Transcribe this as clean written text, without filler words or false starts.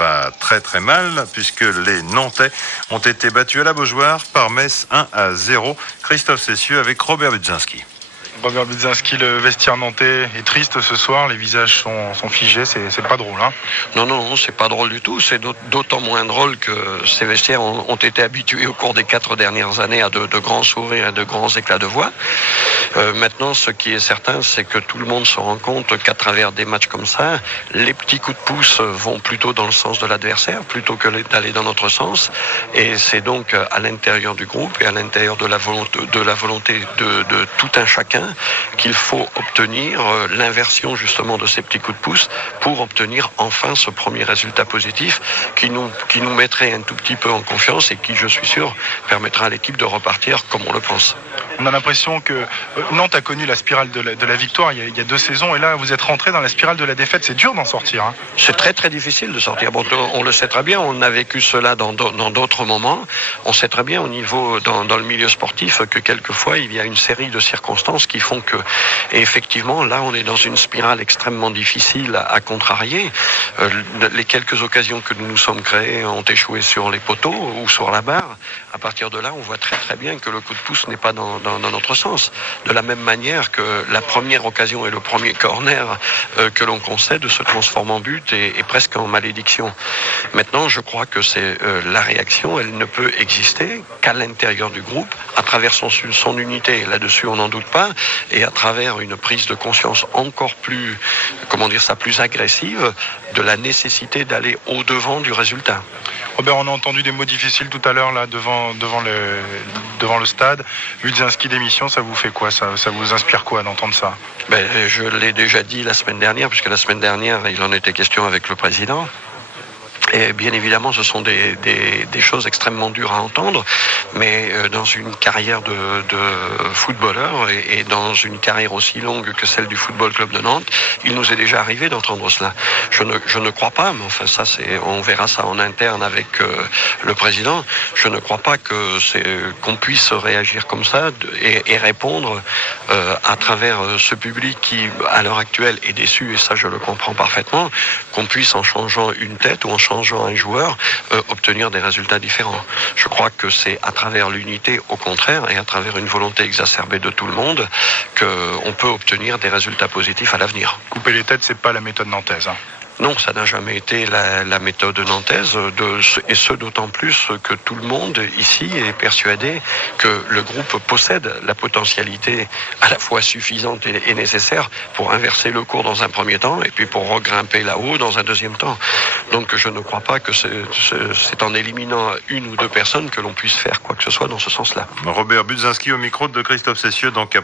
va très très mal puisque les Nantais ont été battus à la Beaujoire par Metz 1-0. Christophe Cessieux avec Robert Budzinski. Robert Budzinski, le vestiaire nantais est triste ce soir, les visages sont figés, c'est pas drôle. Hein. Non, c'est pas drôle du tout. C'est d'autant moins drôle que ces vestiaires ont été habitués au cours des 4 dernières années à de grands sourires et de grands éclats de voix. Maintenant, ce qui est certain, c'est que tout le monde se rend compte qu'à travers des matchs comme ça, les petits coups de pouce vont plutôt dans le sens de l'adversaire, plutôt que d'aller dans notre sens. Et c'est donc à l'intérieur du groupe et à l'intérieur de la volonté de tout un chacun qu'il faut obtenir l'inversion justement de ces petits coups de pouce pour obtenir enfin ce premier résultat positif qui nous mettrait un tout petit peu en confiance et qui, je suis sûr, permettra à l'équipe de repartir comme on le pense. On a l'impression que Nantes a connu la spirale de la victoire il y a 2 saisons et là vous êtes rentré dans la spirale de la défaite. C'est dur d'en sortir. Hein. C'est très très difficile de sortir. Bon, on le sait très bien, on a vécu cela dans d'autres moments. On sait très bien au niveau dans le milieu sportif que quelquefois il y a une série de circonstances qui font que, et effectivement, là on est dans une spirale extrêmement difficile à contrarier. Les quelques occasions que nous nous sommes créées ont échoué sur les poteaux ou sur la barre. À partir de là, on voit très très bien que le coup de pouce n'est pas dans notre sens. De la même manière que la première occasion et le premier corner que l'on concède se transforment en but et presque en malédiction. Maintenant, je crois que c'est la réaction, elle ne peut exister qu'à l'intérieur du groupe, à travers son unité. Là-dessus, on n'en doute pas, et à travers une prise de conscience encore plus, plus agressive de la nécessité d'aller au-devant du résultat. Robert, on a entendu des mots difficiles tout à l'heure là devant le stade. Budzinski démission, ça vous fait quoi? Ça vous inspire quoi d'entendre ça? Je l'ai déjà dit la semaine dernière, puisque la semaine dernière, il en était question avec le président. Et bien évidemment, ce sont des choses extrêmement dures à entendre, mais dans une carrière de footballeur et dans une carrière aussi longue que celle du Football Club de Nantes, il nous est déjà arrivé d'entendre cela. Je ne crois pas, mais enfin ça, on verra ça en interne avec le président. Je ne crois pas qu'on puisse réagir comme ça et répondre à travers ce public qui, à l'heure actuelle, est déçu, et ça je le comprends parfaitement, qu'on puisse, en changeant une tête ou en changeant un joueur, obtenir des résultats différents. Je crois que c'est à travers l'unité, au contraire, et à travers une volonté exacerbée de tout le monde, qu'on peut obtenir des résultats positifs à l'avenir. Couper les têtes, c'est pas la méthode nantaise. Hein. Non, ça n'a jamais été la méthode nantaise, et ce d'autant plus que tout le monde ici est persuadé que le groupe possède la potentialité à la fois suffisante et nécessaire pour inverser le cours dans un premier temps et puis pour regrimper là-haut dans un deuxième temps. Donc je ne crois pas que c'est en éliminant 1 ou 2 personnes que l'on puisse faire quoi que ce soit dans ce sens-là. Robert Budzinski au micro de Christophe Cessieux, donc